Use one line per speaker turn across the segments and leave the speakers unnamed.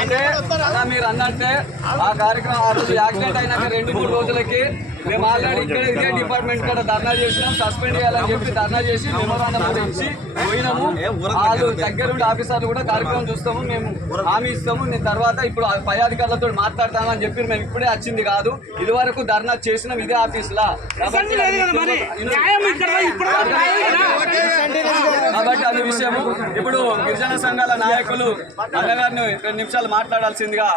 అయితే అలా మీరు అన్నట్టే ఆ కార్యక్రమం ఆ రోజు యాక్సిడెంట్ అయినాక రెండు మూడు రోజులకి మేము ఆల్రెడీ ఇక్కడ ఇదే డిపార్ట్మెంట్ కూడా ధర్నా చేసినాం సస్పెండ్ చేయాలని చెప్పి ధర్నా చేసి మెమోరాండం ఇచ్చి పోయినాము. వాళ్ళు దగ్గరుండి ఆఫీసర్లు కూడా కార్యక్రమం చూస్తాము మేము హామీ ఇస్తాము. నేను తర్వాత ఇప్పుడు పై అధికారులతో మాట్లాడతాము అని చెప్పి మేము ఇప్పుడే వచ్చింది కాదు. ఇది వరకు ధర్నా చేసినాం ఇదే ఆఫీసులా. కాబట్టి అది విషయము. ఇప్పుడు గిరిజన సంఘాల నాయకులు అన్నగారిని రెండు నిమిషాలు మాట్లాడాల్సిందిగా.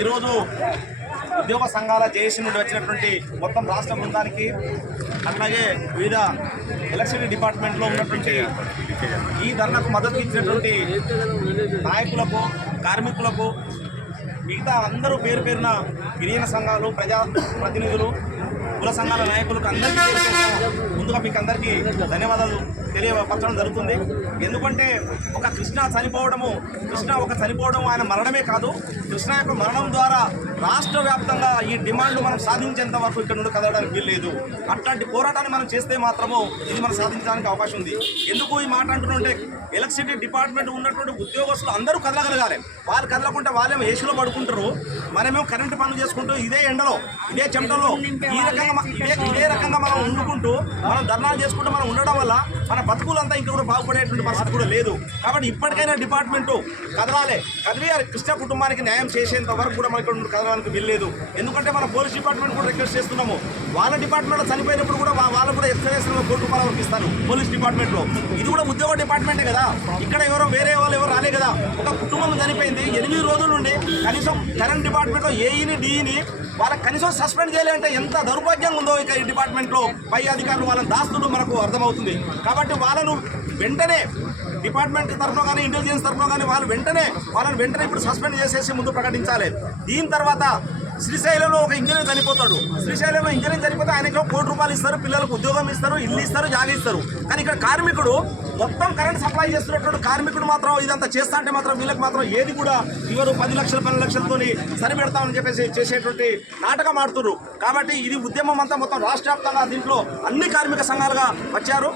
ఈరోజు ఉద్యోగ సంఘాల జేఏసీ నుండి వచ్చినటువంటి మొత్తం రాష్ట్ర బృందానికి అట్లాగే వివిధ ఎలక్షన్ డిపార్ట్మెంట్లో ఉన్నటువంటి ఈ ధర్నాకు మద్దతు ఇచ్చినటువంటి నాయకులకు కార్మికులకు మిగతా అందరూ పేరు పేరున గిరిజన సంఘాలు ప్రజా ప్రతినిధులు కుల సంఘాల నాయకులకు అందరికీ ముందుగా మీకు అందరికీ ధన్యవాదాలు. తెలియపరచడం జరుగుతుంది ఎందుకంటే ఒక కృష్ణ చనిపోవడము కృష్ణ ఒక చనిపోవడం ఆయన మరణమే కాదు. కృష్ణ యొక్క మరణం ద్వారా రాష్ట్ర వ్యాప్తంగా ఈ డిమాండ్ మనం సాధించేంత వరకు ఇక్కడ నుండి కదలడానికి వీల్లేదు. అట్లాంటి పోరాటాన్ని మనం చేస్తే మాత్రము ఇది మనం సాధించడానికి అవకాశం ఉంది. ఎందుకు ఈ మాట అంటున్నంటే ఎలక్ట్రిసిటీ డిపార్ట్మెంట్ ఉన్నటువంటి ఉద్యోగస్తులు అందరూ కదలగలగాలి. వాళ్ళు కదలకుంటే వాళ్ళేమో ఏసీలో పడుకుంటారు. మనమేమో కరెంటు పనులు చేసుకుంటూ ఇదే ఎండలో ఇదే చెమటలో ఈ రకంగా ఇదే ఇదే రకంగా మనం వండుకుంటూ మనం ధర్నాలు చేసుకుంటూ మనం ఉండడం వల్ల మన బతుకులంతా ఇంకా కూడా బాగుపడేటువంటి పరిస్థితి కూడా లేదు. కాబట్టి ఇప్పటికైనా డిపార్ట్మెంటు కదలాలి. కదిలి ఆ కృష్ణ కుటుంబానికి న్యాయం చేసేంత వరకు కూడా మనకి కదలడానికి వెళ్ళలేదు ఎందుకంటే మన పోలీస్ డిపార్ట్మెంట్ కూడా రిక్వెస్ట్ చేస్తున్నాము. వాళ్ళ డిపార్ట్మెంట్లో చనిపోయినప్పుడు కూడా వాళ్ళు కూడా ఎక్స్ట్రా కోటి రూపాయల వరకు ఇస్తారు పోలీస్ డిపార్ట్మెంట్లో. ఇది కూడా ఉద్యోగ డిపార్ట్మెంటే కదా. ఇక్కడ ఎవరో వేరే వాళ్ళు ఎవరు రాలే కదా. ఒక కుటుంబం చనిపోయింది. ఎనిమిది రోజుల నుండి కనీసం కరెంట్ డిపార్ట్మెంట్లో ఏఈని డిఈని వాళ్ళకి కనీసం సస్పెండ్ చేయాలంటే ఎంత దౌర్భాగ్యంగా ఉందో ఇక ఈ డిపార్ట్మెంట్లో పై అధికారులు వాళ్ళని దాస్తుడు మనకు అర్థమవుతుంది. కాబట్టి వాళ్ళను వెంటనే డిపార్ట్మెంట్ తరఫున కానీ ఇంటెలిజెన్స్ తరఫున కానీ వాళ్ళు వెంటనే వాళ్ళని వెంటనే ఇప్పుడు సస్పెండ్ చేసేసి ముందు ప్రకటించాలి. దీని తర్వాత శ్రీశైలంలో ఒక ఇంజనీర్ చనిపోతాడు. శ్రీశైలంలో ఇంజనీర్ చనిపోతే ఆయనకు కోటి రూపాయలు ఇస్తారు పిల్లలకు ఉద్యోగం ఇస్తారు ఇల్లు ఇస్తారు జాగ ఇస్తారు. కానీ ఇక్కడ కార్మికుడు మొత్తం కరెంట్ సప్లై చేస్తున్నటువంటి కార్మికుడు మాత్రం ఇదంతా చేస్తా అంటే మాత్రం వీళ్ళకి మాత్రం ఏది కూడా ఇవరు పది లక్షలు పన్నెండు లక్షలతో సరిపెడతామని చెప్పేసి చేసేటువంటి నాటకం ఆడుతున్నారు కాబట్టి ఇది ఉద్యమం అంతా మొత్తం రాష్ట్ర వ్యాప్తంగా దీంట్లో అన్ని కార్మిక సంఘాలుగా వచ్చారు.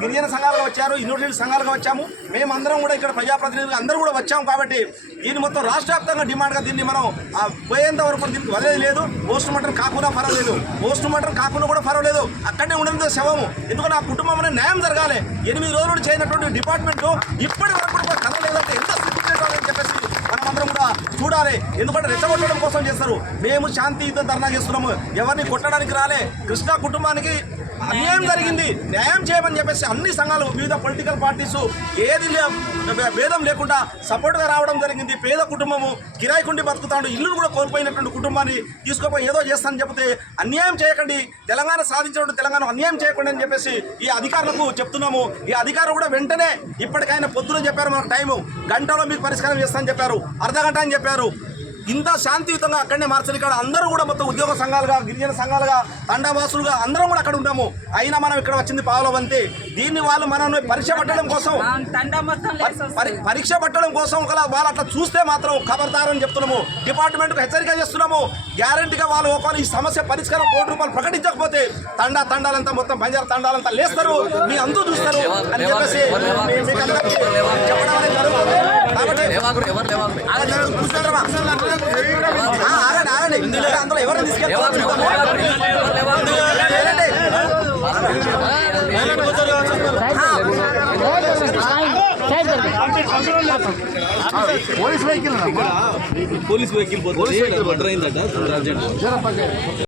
గిరిజన సంఘాలుగా వచ్చారు. యూనివర్సిటీ సంఘాలుగా వచ్చాము. మేమందరం కూడా ఇక్కడ ప్రజాప్రతినిధులు అందరూ కూడా వచ్చాము కాబట్టి దీన్ని మొత్తం రాష్ట్ర వ్యాప్తంగా డిమాండ్గా దీన్ని మనం ఆ, పోయేంత వరకు దీనికి వదిలేదు లేదు. పోస్ట్ మార్టం కాకుండా పర్వాలేదు. పోస్ట్ మార్టం కాకుండా కూడా పర్వాలేదు. అక్కడనే ఉండేది శవము. ఎందుకంటే ఆ కుటుంబం న్యాయం జరగాలి. ఎనిమిది రోజులు చేయనటువంటి డిపార్ట్మెంట్ ఇప్పటి వరకు కూడా కదలలేదంటే ఎంత స్థితి అని చెప్పేసి చూడాలి. ఎందుకంటే రెచ్చగొట్టడం కోసం చేస్తారు. మేము శాంతియుత ధర్నా చేస్తున్నాము. ఎవరిని కొట్టడానికి రాలే. కృష్ణా కుటుంబానికి అన్యాయం జరిగింది. న్యాయం చేయమని చెప్పేసి అన్ని సంఘాలు వివిధ పొలిటికల్ పార్టీస్ ఏది భేదం లేకుండా సపోర్ట్గా రావడం జరిగింది. పేద కుటుంబము కిరాయి కుండి బతుకుతాడు. ఇల్లు కూడా కోల్పోయినటువంటి కుటుంబాన్ని తీసుకోపోయి ఏదో చేస్తానని చెప్తే అన్యాయం చేయకండి. తెలంగాణ సాధించినటువంటి తెలంగాణ అన్యాయం చేయకండి అని చెప్పేసి ఈ అధికారులకు చెప్తున్నాము. ఈ అధికారులు కూడా వెంటనే ఇప్పటికైనా పొద్దున చెప్పారు మనకు టైము. గంటలో మీకు పరిష్కారం చేస్తానని చెప్పారు. అర్ధ గంట అని చెప్పారు. ఇంత శాంతియుతంగా అక్కడనే మార్చని ఇక్కడ అందరూ కూడా మొత్తం ఉద్యోగ సంఘాలుగా గిరిజన సంఘాలుగా తండావాసులుగా అందరం కూడా అక్కడ ఉన్నాము. అయినా మనం ఇక్కడ వచ్చింది పావుల వంతే దీన్ని వాళ్ళు మనల్ని పరీక్ష పట్టడం కోసం పరి- పరి- పరీక్ష పట్టడం కోసం ఒకవేళ వాళ్ళు అట్లా చూస్తే మాత్రం ఖబర్దారని చెప్తున్నాము. డిపార్ట్మెంట్కు హెచ్చరిక చేస్తున్నాము. గ్యారంటీగా వాళ్ళు ఒకవేళ ఈ సమస్య పరిష్కారం కోటి రూపాయలు ప్రకటించకపోతే తండా తండాలంతా మొత్తం బంజారా తండాలంతా లేస్తారు. మీ అంతు చూస్తారు అని చెప్పేసి కాబట్టి ఆగండి, కూర్చోండ్రమ్మా. ఆ, ఆగండి ఆగండి. అందులో ఎవరిని తీసుకెళ్తారు? చూద్దాము. లేదండి.
పోలీస్ వెహికల్ పోతుంది మర్డర్ అయిందట.